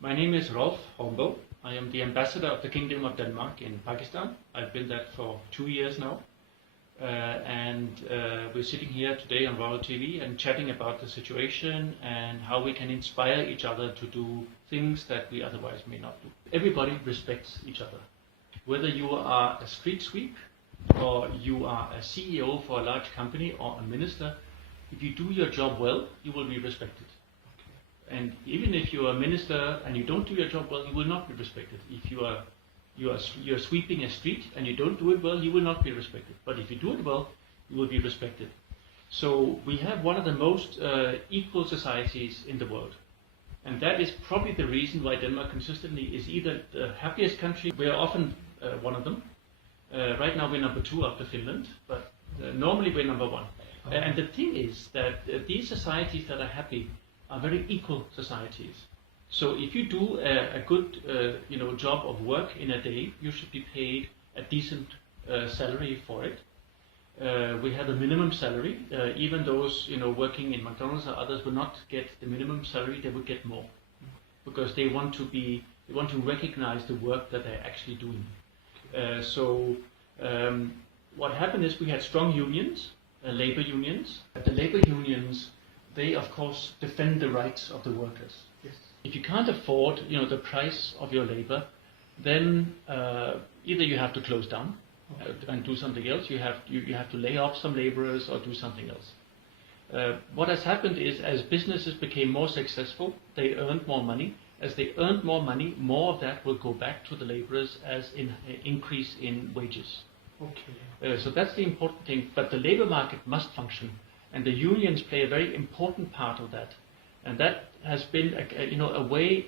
My name is Rolf Holmboe. I am the ambassador of the Kingdom of Denmark in Pakistan. I've been that for 2 years now. We're sitting here today on Royal TV and chatting about the situation and how we can inspire each other to do things that we otherwise may not do. Everybody respects each other. Whether you are a street sweep or you are a CEO for a large company or a minister, if you do your job well, you will be respected. And even if you are a minister and you don't do your job well, you will not be respected. If you are sweeping a street and you don't do it well, you will not be respected. But if you do it well, you will be respected. So we have one of the most equal societies in the world. And that is probably the reason why Denmark consistently is either the happiest country. We are often one of them. Right now we're number 2 after Finland, but normally we're number 1. And the thing is that these societies that are happy are very equal societies. So if you do a good job of work in a day, you should be paid a decent salary for it. We have a minimum salary. Even those working in McDonald's or others will not get the minimum salary; they would get more, because they want to recognize the work that they're actually doing. What happened is we had strong unions, labor unions. The labor unions, they of course defend the rights of the workers. Yes. If you can't afford the price of your labor, then either you have to close down and do something else. You have to lay off some laborers or do something else. What has happened is, as businesses became more successful, they earned more money. As they earned more money, more of that will go back to the laborers as an increase in wages. Okay. So that's the important thing. But the labor market must function, and the unions play a very important part of that. And that has been a way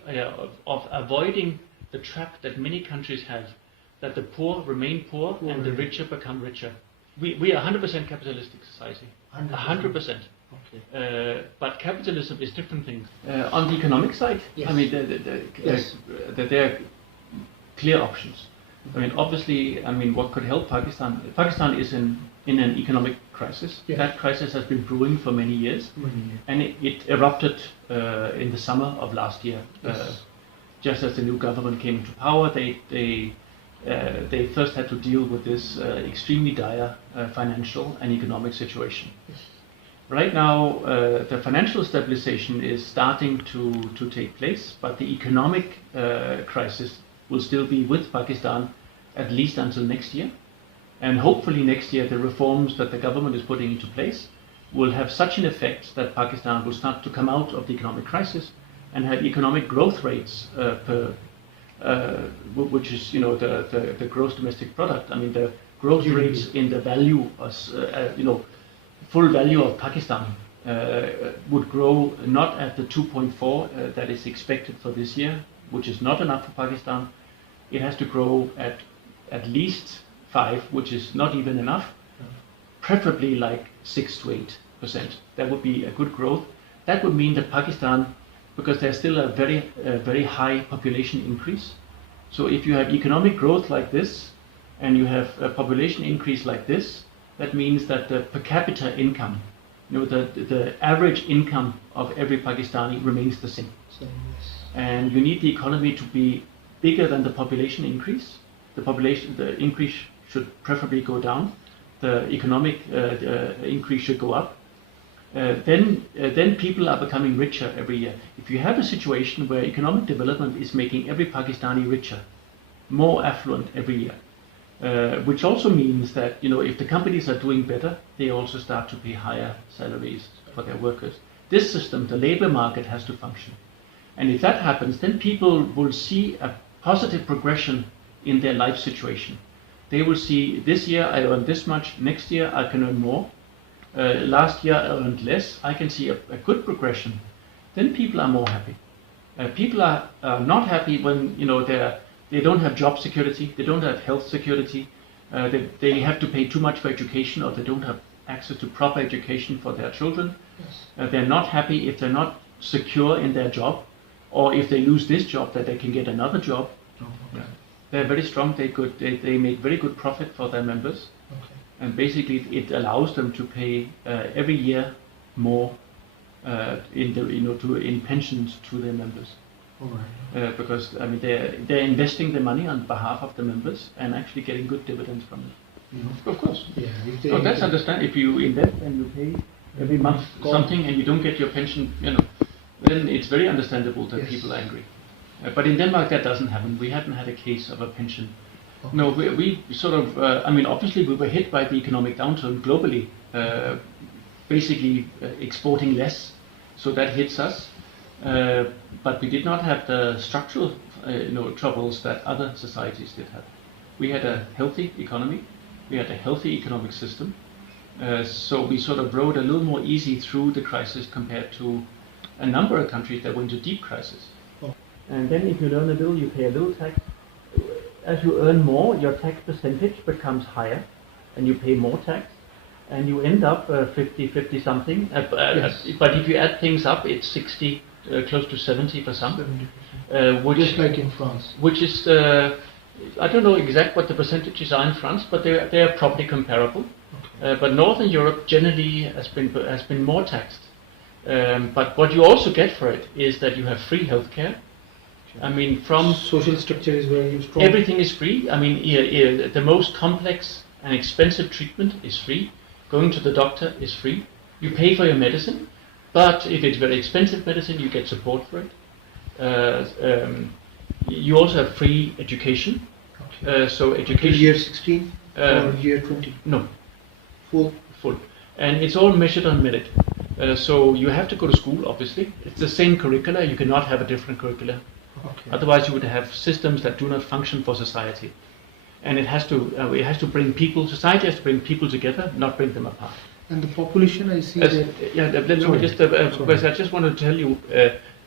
of avoiding the trap that many countries have, that the poor remain poor and the richer become richer. We are 100% capitalistic society. 100%. Okay. But capitalism is different things. On the economic side, yes. I mean, there are clear options. I mean, obviously, what could help Pakistan? Pakistan is in an economic crisis. Yes. That crisis has been brewing for many years, and it erupted in the summer of last year. Yes. Just as the new government came into power, they first had to deal with this extremely dire financial and economic situation. Yes. Right now, the financial stabilization is starting to take place, but the economic crisis will still be with Pakistan at least until next year. And hopefully next year the reforms that the government is putting into place will have such an effect that Pakistan will start to come out of the economic crisis and have economic growth rates which is the gross domestic product. I mean, the growth rates in the value of full value of Pakistan would grow not at the 2.4 that is expected for this year, which is not enough for Pakistan. It has to grow at least 5, which is not even enough, preferably like 6 to 8%. That would be a good growth. That would mean that Pakistan, because there's still a very high population increase. So if you have economic growth like this, and you have a population increase like this, that means that the per capita income, the average income of every Pakistani remains the same. And you need the economy to be bigger than the population increase. The increase should preferably go down. The economic increase should go up. Then people are becoming richer every year. If you have a situation where economic development is making every Pakistani richer, more affluent every year, which also means that if the companies are doing better, they also start to pay higher salaries for their workers. This system, the labor market, has to function. And if that happens, then people will see a positive progression in their life situation. They will see, this year I earned this much, next year I can earn more. Last year I earned less. I can see a good progression. Then people are more happy. People are not happy when they don't have job security, they don't have health security, they have to pay too much for education, or they don't have access to proper education for their children. Yes. They're not happy if they're not secure in their job, or if they lose this job, that they can get another job. Okay. They're very strong. They make very good profit for their members. Okay. And basically it allows them to pay every year more in pensions to their members. Because I mean they're investing the money on behalf of the members and actually getting good dividends from it. Of course. Yeah. So that's understand. If you invest and you pay every month something and you don't get your pension, then it's very understandable that people are angry. But in Denmark that doesn't happen. We haven't had a case of a pension. No, we sort of. I mean, obviously we were hit by the economic downturn globally, basically exporting less, so that hits us. But we did not have the structural, troubles that other societies did have. We had a healthy economy. We had a healthy economic system, so we sort of rode a little more easy through the crisis compared to a number of countries that went into deep crisis. And then if you earn a little, you pay a little tax. As you earn more, your tax percentage becomes higher, and you pay more tax, and you end up 50 something. But if you add things up, it's 60, close to 70 for some. Just like in France. Which is I don't know exact what the percentages are in France, but they are probably comparable. But Northern Europe generally has been more taxed. But what you also get for it is that you have free healthcare. I mean, from social structure is very strong. Everything is free. I mean, the most complex and expensive treatment is free. Going to the doctor is free. You pay for your medicine, but if it's very expensive medicine, you get support for it. You also have free education. So education. Year 16 or year 20? No. Full. And it's all measured on merit. So you have to go to school, obviously. It's the same curricula. You cannot have a different curricula. Otherwise, you would have systems that do not function for society. And it has to bring people. Society has to bring people together, not bring them apart. And the population, I see that. Yeah. Let me just. Because I just want to tell you.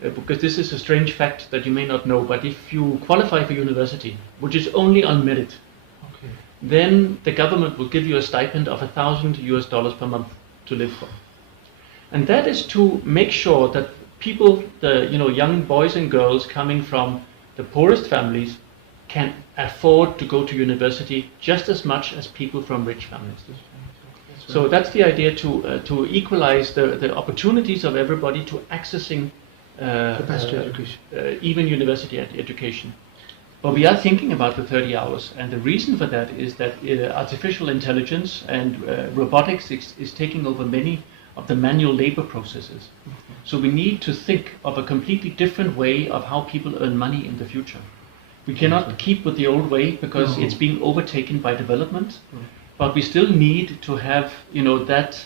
Because this is a strange fact that you may not know, but if you qualify for university, which is only on merit, then the government will give you a stipend of $1,000 per month to live for. And that is to make sure that people, young boys and girls coming from the poorest families can afford to go to university just as much as people from rich families. So that's the idea, to equalize the opportunities of everybody to accessing even university education. But we are thinking about the 30 hours, and the reason for that is that artificial intelligence and robotics is taking over many of the manual labor processes. So we need to think of a completely different way of how people earn money in the future. We cannot keep with the old way because it's being overtaken by development, but we still need to have that